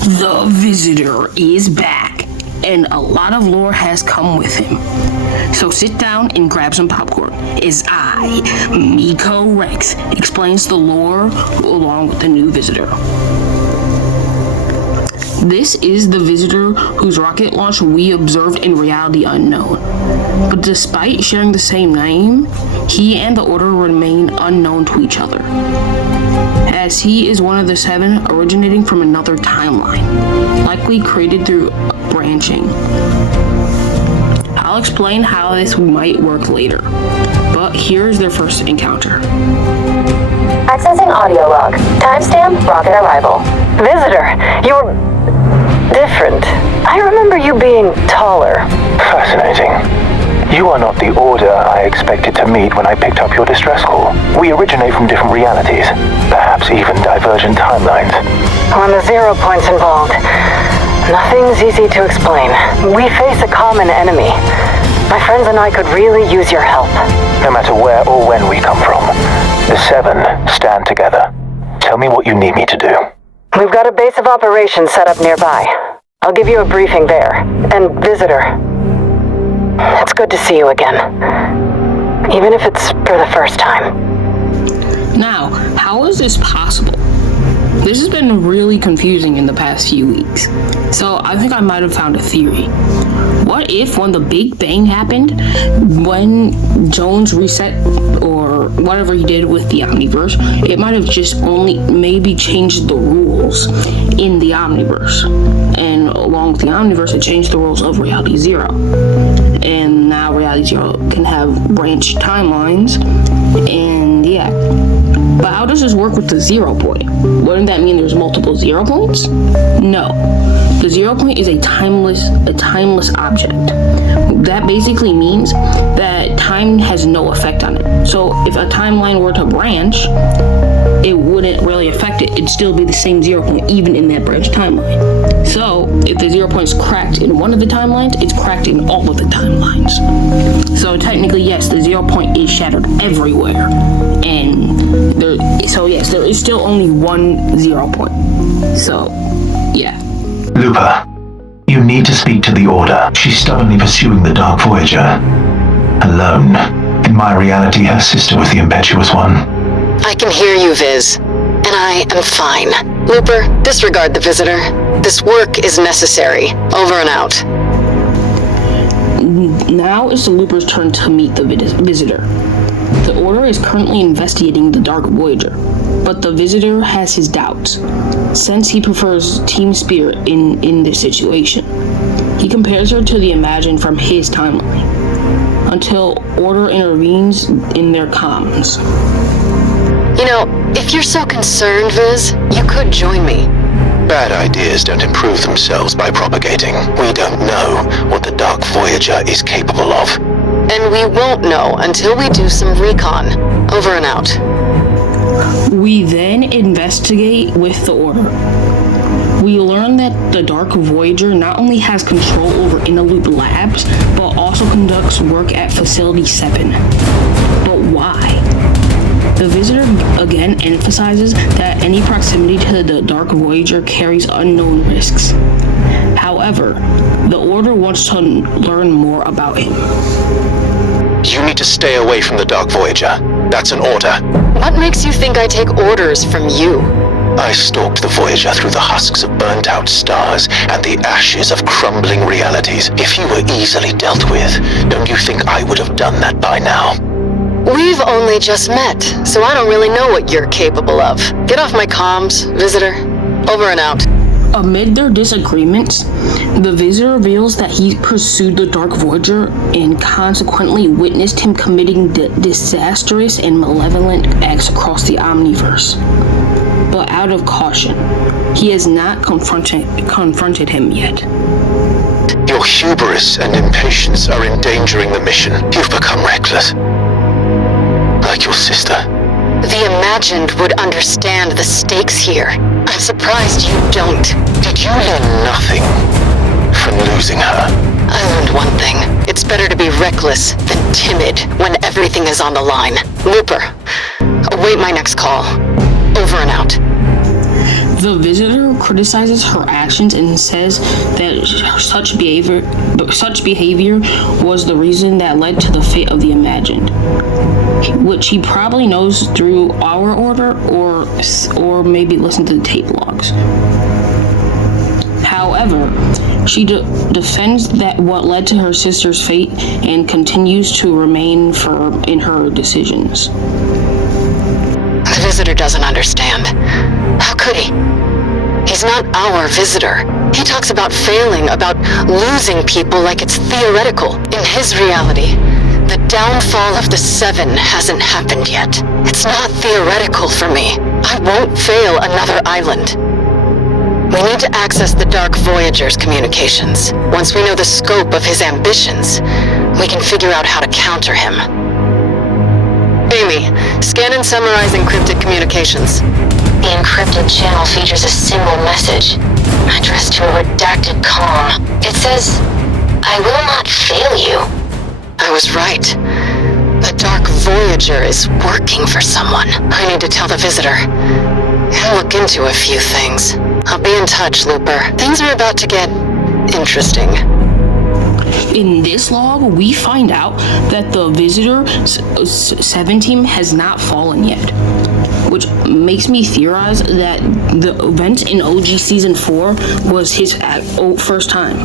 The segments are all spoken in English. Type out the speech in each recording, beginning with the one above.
The Visitor is back, and a lot of lore has come with him. So sit down and grab some popcorn as I, Miko Rex, explains the lore along with the new Visitor. This is the Visitor whose rocket launch we observed in reality unknown. But despite sharing the same name, he and the Order remain unknown to each other, as he is one of the 7 originating from another timeline, likely created through branching. I'll explain how this might work later, but here's their first encounter. Accessing audio log. Timestamp rocket arrival. Visitor, you're different. I remember you being taller. Fascinating. You are not the Order I expected to meet when I picked up your distress call. We originate from different realities, perhaps even divergent timelines. On the 0 points involved, nothing's easy to explain. We face a common enemy. My friends and I could really use your help. No matter where or when we come from, the 7 stand together. Tell me what you need me to do. We've got a base of operations set up nearby. I'll give you a briefing there. And Visitor, it's good to see you again. Even if it's for the first time. Now, how is this possible? This has been really confusing in the past few weeks, so I think I might have found a theory. What if when the Big Bang happened, when Jones reset or whatever he did with the Omniverse, it might have just only maybe changed the rules in the Omniverse, and along with the Omniverse it changed the rules of Reality Zero, and now Reality Zero can have branch timelines, and yeah. But how does this work with the 0 point? Wouldn't that mean there's multiple 0 points? No. The 0 point is a timeless object. That basically means that time has no effect on it. So if a timeline were to branch, it wouldn't really affect it. It'd still be the same 0 point, even in that branch timeline. So if the 0 point is cracked in one of the timelines, it's cracked in all of the timelines. So technically, yes, the 0 point is shattered everywhere. And there is still only one 0 point. So, yeah. Looper, you need to speak to the Order. She's stubbornly pursuing the Dark Voyager. Alone. In my reality, her sister was the impetuous one. I can hear you, Viz. And I am fine. Looper, disregard the Visitor. This work is necessary. Over and out. Now it's the Looper's turn to meet the Visitor. The Order is currently investigating the Dark Voyager, but the Visitor has his doubts, since he prefers Team Spirit in this situation. He compares her to the Imagined from his timeline, until Order intervenes in their comms. You know, if you're so concerned, Viz, you could join me. Bad ideas don't improve themselves by propagating. We don't know what the Dark Voyager is capable of. And we won't know until we do some recon. Over and out. We then investigate with the Order. We learn that the Dark Voyager not only has control over Inner-Loop Labs, but also conducts work at Facility 7. But why? The Visitor again emphasizes that any proximity to the Dark Voyager carries unknown risks. However, the Order wants to learn more about him. You need to stay away from the Dark Voyager. That's an order. What makes you think I take orders from you? I stalked the Voyager through the husks of burnt-out stars and the ashes of crumbling realities. If you were easily dealt with, don't you think I would have done that by now? We've only just met, so I don't really know what you're capable of. Get off my comms, Visitor. Over and out. Amid their disagreements, the Visitor reveals that he pursued the Dark Voyager and consequently witnessed him committing disastrous and malevolent acts across the Omniverse. But out of caution, he has not confronted him yet. Your hubris and impatience are endangering the mission. You've become reckless. Like your sister. The Imagined would understand the stakes here. I'm surprised you don't. Did you learn nothing from losing her? I learned one thing. It's better to be reckless than timid when everything is on the line. Looper, await my next call. Over and out. The visitor criticizes her actions and says that such behavior was the reason that led to the fate of the imagined, which he probably knows through our order or maybe listen to the tape logs. However, she defends that what led to her sister's fate and continues to remain firm in her decisions. The visitor doesn't understand. How could he? He's not our visitor. He talks about failing, about losing people like it's theoretical. In his reality, the downfall of the Seven hasn't happened yet. It's not theoretical for me. I won't fail another island. We need to access the Dark Voyager's communications. Once we know the scope of his ambitions, we can figure out how to counter him. Amy, scan and summarize encrypted communications. The encrypted channel features a single message, addressed to a redacted comm. It says, "I will not fail you." I was right. The Dark Voyager is working for someone. I need to tell the visitor. And look into a few things. I'll be in touch, Looper. Things are about to get interesting. In this log, we find out that the Visitor 7 team has not fallen yet, which makes me theorize that the event in OG Season 4 was his first time,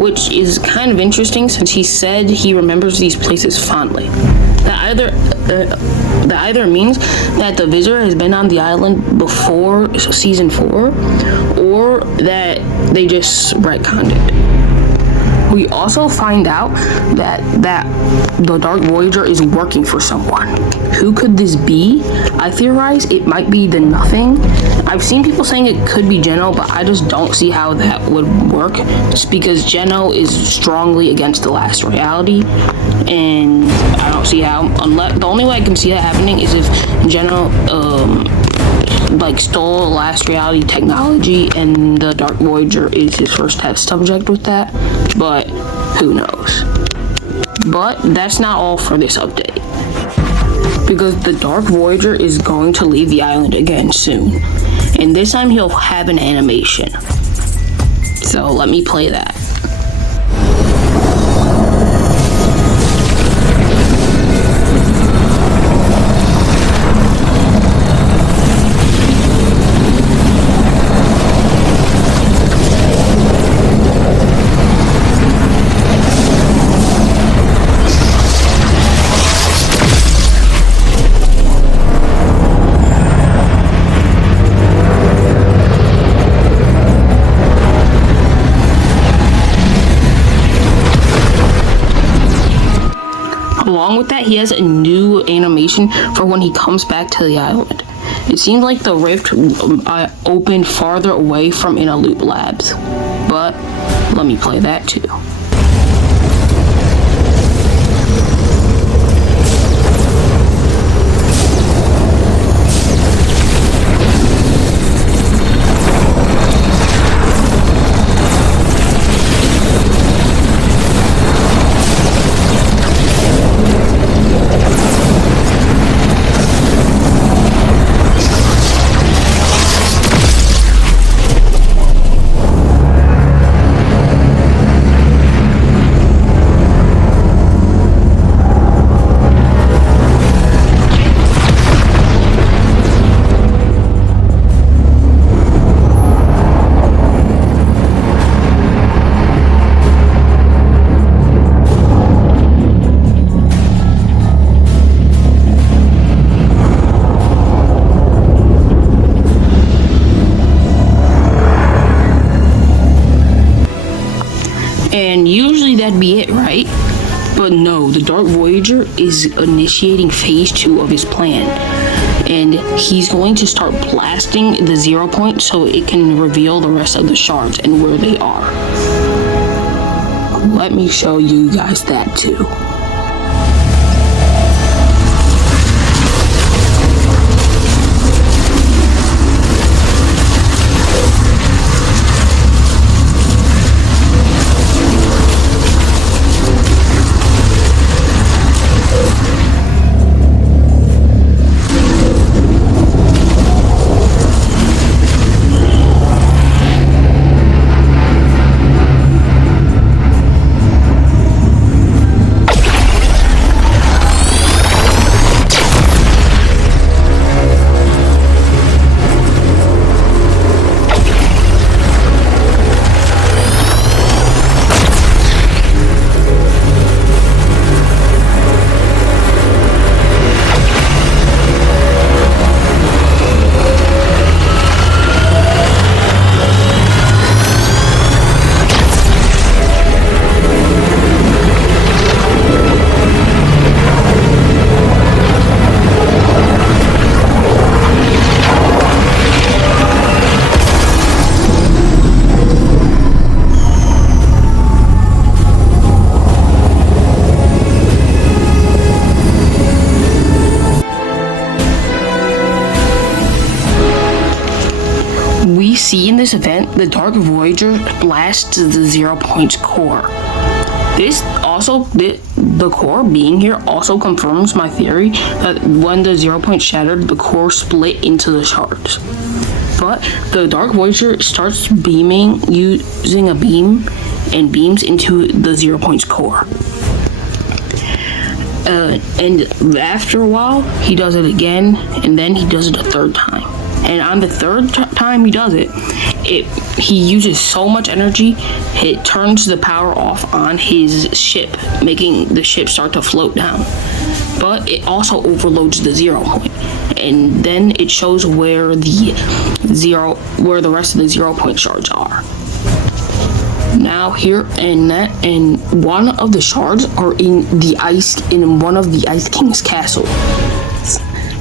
which is kind of interesting since he said he remembers these places fondly. That either means that the Visitor has been on the island before Season 4, or that they just retconned it. We also find out that the Dark Voyager is working for someone. Who could this be? I theorize it might be the Nothing. I've seen people saying it could be Geno, but I just don't see how that would work. Just because Geno is strongly against the last reality, and I don't see how. Unless the only way I can see that happening is if Geno stole last reality technology and the Dark Voyager is his first test subject with that, but who knows. But that's not all for this update, because the Dark Voyager is going to leave the island again soon, and this time he'll have an animation. So let me play that. Along with that, he has a new animation for when he comes back to the island. It seems like the rift opened farther away from Inner Loop Labs, but let me play that too. And usually that'd be it, right? But no, the Dark Voyager is initiating phase 2 of his plan. And he's going to start blasting the 0 point so it can reveal the rest of the shards and where they are. Let me show you guys that too. this event, the Dark Voyager blasts the 0 Point's core. This also, the core being here also confirms my theory that when the 0 Point shattered, the core split into the shards. But the Dark Voyager starts beaming using a beam and beams into the 0 Point's core. And after a while, he does it again, and then he does it a third time. And on the third time he does it, he uses so much energy, it turns the power off on his ship, making the ship start to float down. But it also overloads the 0 Point, and then it shows where the rest of the 0 Point shards are. Now here and one of the shards are in one of the Ice King's castle.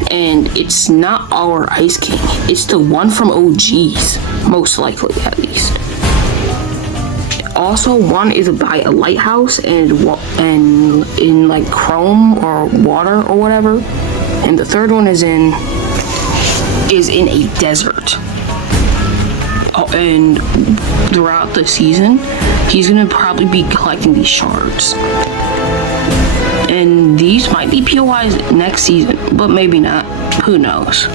And it's not our Ice King. It's the one from OG's, most likely at least. Also, one is by a lighthouse and in like chrome or water or whatever, and the third one is in a desert. Oh, and throughout the season, he's gonna probably be collecting these shards. And these might be POIs next season, but maybe not. Who knows?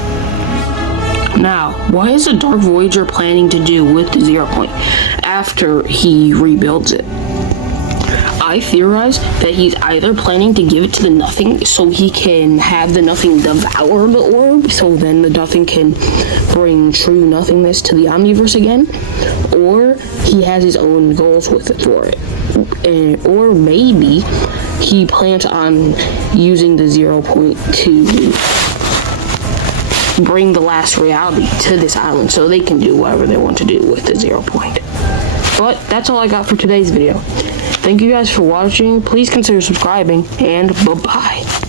Now, what is the Dark Voyager planning to do with the 0 Point after he rebuilds it? I theorize that he's either planning to give it to the Nothing so he can have the Nothing devour the orb, so then the Nothing can bring true nothingness to the Omniverse again, or he has his own goals with it for it. Or maybe he plans on using the 0 Point to bring the last reality to this island so they can do whatever they want to do with the 0 Point. But that's all I got for today's video. Thank you guys for watching. Please consider subscribing, and bye-bye.